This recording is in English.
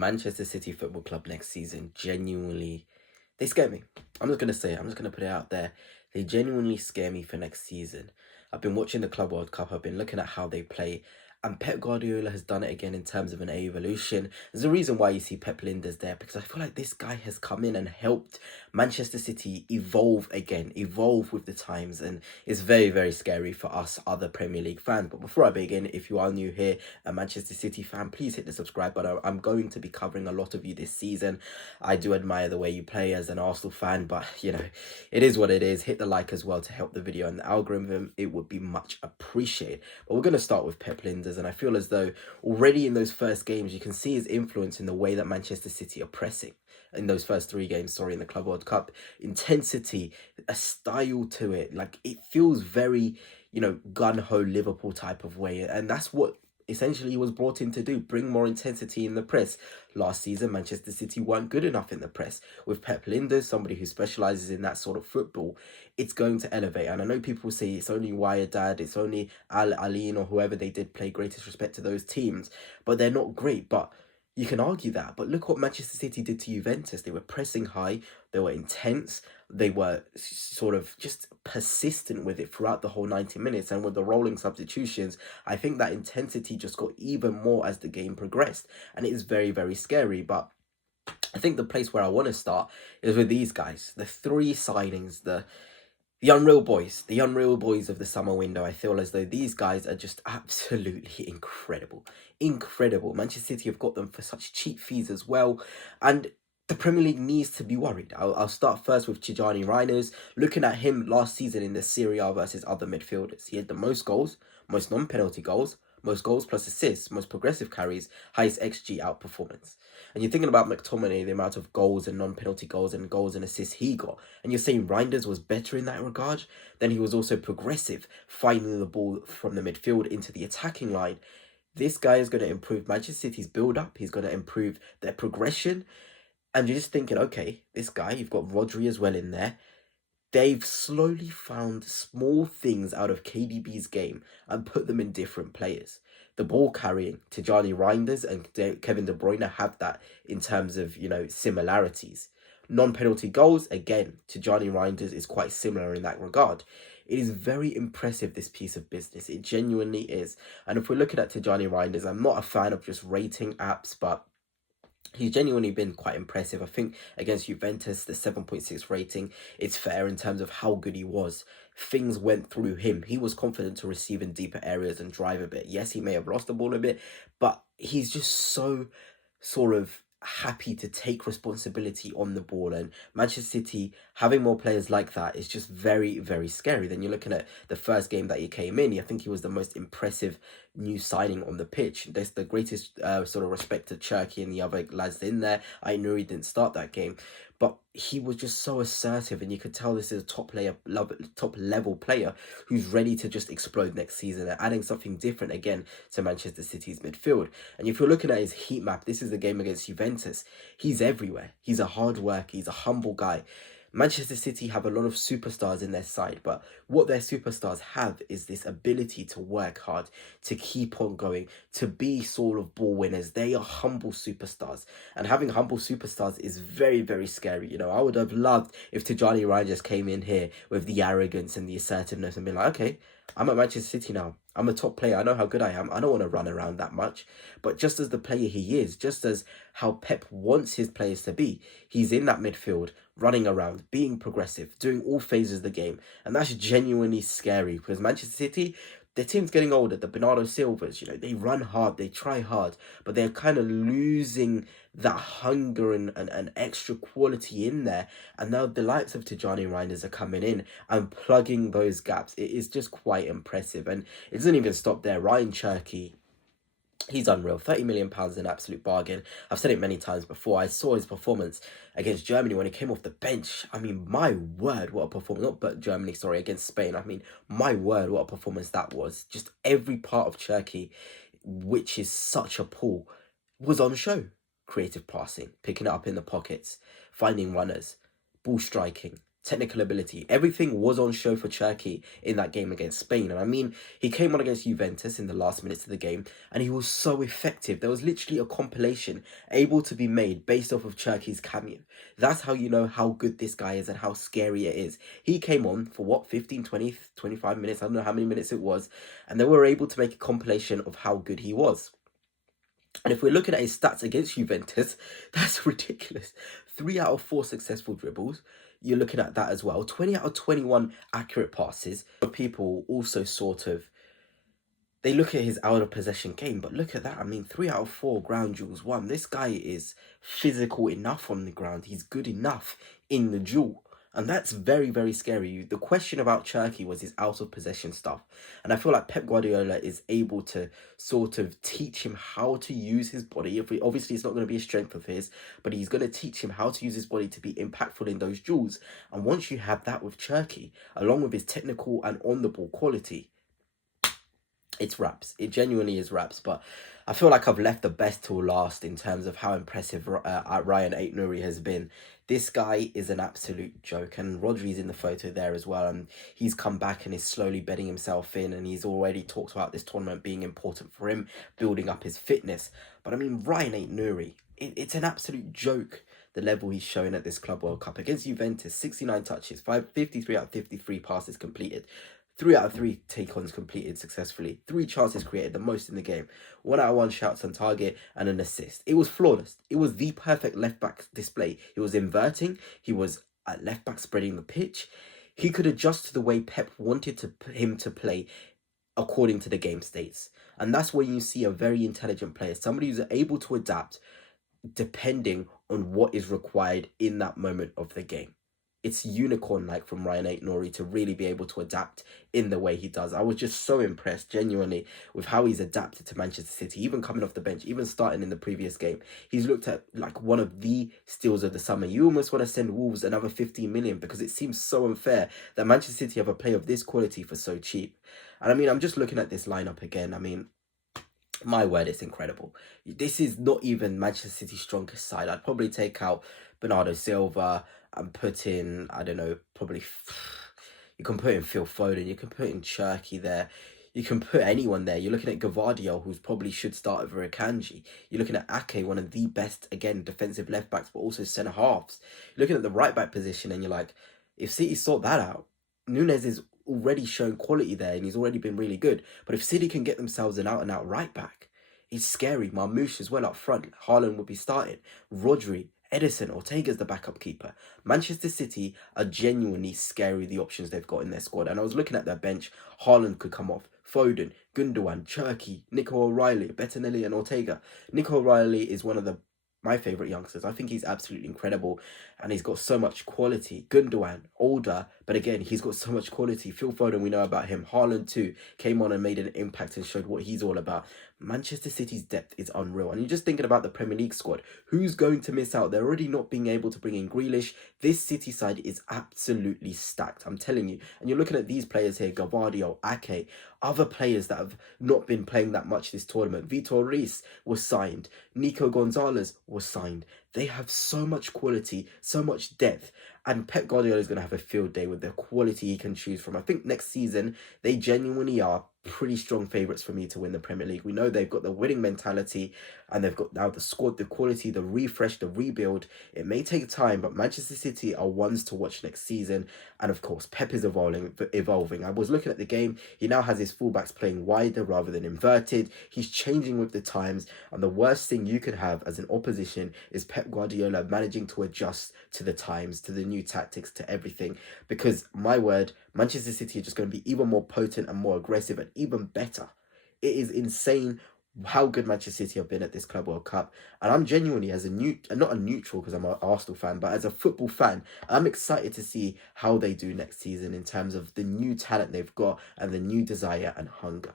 Manchester City Football Club next season genuinely, they scare me. I'm just going to say it. I'm just going to put it out there. They genuinely scare me for next season. I've been watching the Club World Cup. I've been looking at how they play. And Pep Guardiola has done it again in terms of an evolution. There's a reason why you see Pep Lijnders there, because I feel like this guy has come in and helped Manchester City evolve again, evolve with the times, and it's very, very scary for us other Premier League fans. But before I begin, if you are new here, a Manchester City fan, please hit the subscribe button. I'm going to be covering a lot of you this season. I do admire the way you play as an Arsenal fan, but you know, it is what it is. Hit the like as well to help the video and the algorithm. It would be much appreciated. But we're going to start with Pep Lijnders. And I feel as though already in those first games, you can see his influence in the way that Manchester City are pressing in those first 3 games, in the Club World Cup. Intensity, a style to it. Like, it feels very, gun-ho Liverpool type of way. And that's what essentially he was brought in to do, bring more intensity in the press. Last season, Manchester City weren't good enough in the press. With Pep Lijnders, somebody who specialises in that sort of football, it's going to elevate. And I know people say it's only Wydad, it's only Al Ain or whoever they did play, greatest respect to those teams, but they're not great. But you can argue that, but look what Manchester City did to Juventus. They were pressing high, they were intense, they were sort of just persistent with it throughout the whole 90 minutes. And with the rolling substitutions, I think that intensity just got even more as the game progressed. And it is very, very scary. But I think the place where I want to start is with these guys. The 3 signings, the unreal boys of the summer window. I feel as though these guys are just absolutely incredible. Manchester City have got them for such cheap fees as well. And the Premier League needs to be worried. I'll start first with Tijjani Reijnders. Looking at him last season in the Serie A versus other midfielders, he had the most goals, most non-penalty goals, most goals plus assists, most progressive carries, highest XG outperformance. And you're thinking about McTominay, the amount of goals and non-penalty goals and assists he got. And you're saying Reijnders was better in that regard? Then he was also progressive, finding the ball from the midfield into the attacking line. This guy is going to improve Manchester City's build-up. He's going to improve their progression. And you're just thinking, okay, this guy, you've got Rodri as well in there. They've slowly found small things out of KDB's game and put them in different players. The ball carrying, Tijjani Reijnders and Kevin De Bruyne have that in terms of, similarities. Non-penalty goals, again, Tijjani Reijnders is quite similar in that regard. It is very impressive, this piece of business. It genuinely is. And if we're looking at Tijjani Reijnders, I'm not a fan of just rating apps, but he's genuinely been quite impressive. I think against Juventus, the 7.6 rating, it's fair in terms of how good he was. Things went through him. He was confident to receive in deeper areas and drive a bit. Yes, he may have lost the ball a bit, but he's just so sort of happy to take responsibility on the ball. And Manchester City having more players like that is just very, very scary. Then you're looking at the first game that he came in, I think he was the most impressive new signing on the pitch. There's the greatest sort of respect to Cherki and the other lads in there. Aït-Nouri didn't start that game, but he was just so assertive, and you could tell this is a top level player who's ready to just explode next season and adding something different again to Manchester City's midfield. And if you're looking at his heat map, this is the game against Juventus. He's everywhere. He's a hard worker. He's a humble guy. Manchester City have a lot of superstars in their side, but what their superstars have is this ability to work hard, to keep on going, to be sort of ball winners. They are humble superstars, and having humble superstars is very, very scary. I would have loved if Tijjani Reijnders came in here with the arrogance and the assertiveness and been like, okay, I'm at Manchester City now. I'm a top player. I know how good I am. I don't want to run around that much. But just as the player he is, just as how Pep wants his players to be, he's in that midfield, running around, being progressive, doing all phases of the game. And that's genuinely scary, because Manchester City, their team's getting older. The Bernardo Silvas, they run hard, they try hard, but they're kind of losing that hunger and extra quality in there. And now the likes of Tijjani Reijnders are coming in and plugging those gaps. It is just quite impressive. And it doesn't even stop there. Rayan Cherki, he's unreal. £30 million is an absolute bargain. I've said it many times before. I saw his performance against Germany when he came off the bench. I mean, my word, what a performance. Not but Germany, sorry, against Spain. I mean, my word, what a performance that was. Just every part of Cherki, which is such a pull, was on show. Creative passing, picking it up in the pockets, finding runners, ball striking, technical ability. Everything was on show for Cherki in that game against Spain. And I mean, he came on against Juventus in the last minutes of the game, and he was so effective. There was literally a compilation able to be made based off of Cherki's cameo. That's how you know how good this guy is and how scary it is. He came on for what, 15, 20, 25 minutes? I don't know how many minutes it was. And they were able to make a compilation of how good he was. And if we're looking at his stats against Juventus, that's ridiculous. 3 out of 4 successful dribbles. You're looking at that as well. 20 out of 21 accurate passes. People also sort of, they look at his out of possession game, but look at that. I mean, 3 out of 4 ground duels won. This guy is physical enough on the ground. He's good enough in the duel. And that's very, very scary. The question about Cherki was his out of possession stuff. And I feel like Pep Guardiola is able to sort of teach him how to use his body. Obviously, it's not going to be a strength of his, but he's going to teach him how to use his body to be impactful in those duels. And once you have that with Cherki, along with his technical and on-the-ball quality, it's raps. It genuinely is raps. But I feel like I've left the best till last in terms of how impressive Rayan Aït-Nouri has been. This guy is an absolute joke, and Rodri's in the photo there as well, and he's come back and is slowly bedding himself in, and he's already talked about this tournament being important for him, building up his fitness. But I mean, Rayan Aït-Nouri, it's an absolute joke, the level he's showing at this Club World Cup. Against Juventus, 69 touches, 53 out of 53 passes completed. 3 out of 3 take-ons completed successfully. 3 chances created, the most in the game. 1 out of 1 shots on target and an assist. It was flawless. It was the perfect left-back display. He was inverting. He was at left-back spreading the pitch. He could adjust to the way Pep wanted him to play according to the game states. And that's when you see a very intelligent player. Somebody who's able to adapt depending on what is required in that moment of the game. It's unicorn-like from Rayan Aït-Nouri to really be able to adapt in the way he does. I was just so impressed, genuinely, with how he's adapted to Manchester City, even coming off the bench, even starting in the previous game. He's looked at like one of the steals of the summer. You almost want to send Wolves another 15 million because it seems so unfair that Manchester City have a player of this quality for so cheap. And I mean, I'm just looking at this lineup again. I mean, my word, it's incredible. This is not even Manchester City's strongest side. I'd probably take out Bernardo Silva and put in, I don't know, probably, you can put in Phil Foden, you can put in Cherki there, you can put anyone there. You're looking at Gvardiol, who's probably should start over Akanji. You're looking at Ake, one of the best, again, defensive left-backs, but also centre-halves. You're looking at the right-back position, and you're like, if City sort that out, Núñez is already shown quality there, and he's already been really good. But if City can get themselves an out-and-out right-back, it's scary. Marmoush as well up front. Haaland would be starting. Rodri, Edison, Ortega's the backup keeper. Manchester City are genuinely scary, the options they've got in their squad. And I was looking at their bench. Haaland could come off. Foden, Gundogan, Cherki, Nico O'Reilly, Bettinelli and Ortega. Nico O'Reilly is one of my favourite youngsters. I think he's absolutely incredible and he's got so much quality. Gundogan, older, but again, he's got so much quality. Phil Foden, we know about him. Haaland too, came on and made an impact and showed what he's all about. Manchester City's depth is unreal. And you're just thinking about the Premier League squad. Who's going to miss out? They're already not being able to bring in Grealish. This City side is absolutely stacked, I'm telling you. And you're looking at these players here, Gvardiol, Ake, other players that have not been playing that much this tournament. Vitor Reis was signed. Nico Gonzalez was signed. They have so much quality, so much depth. And Pep Guardiola is going to have a field day with the quality he can choose from. I think next season, they genuinely are pretty strong favourites for me to win the Premier League. We know they've got the winning mentality and they've got now the squad, the quality, the refresh, the rebuild. It may take time, but Manchester City are ones to watch next season. And of course, Pep is evolving. I was looking at the game. He now has his fullbacks playing wider rather than inverted. He's changing with the times. And the worst thing you could have as an opposition is Pep Guardiola managing to adjust to the times, to the new tactics, to everything. Because, my word, Manchester City are just going to be even more potent and more aggressive and even better. It is insane how good Manchester City have been at this Club World Cup. And I'm genuinely, as not a neutral because I'm an Arsenal fan, but as a football fan, I'm excited to see how they do next season in terms of the new talent they've got and the new desire and hunger.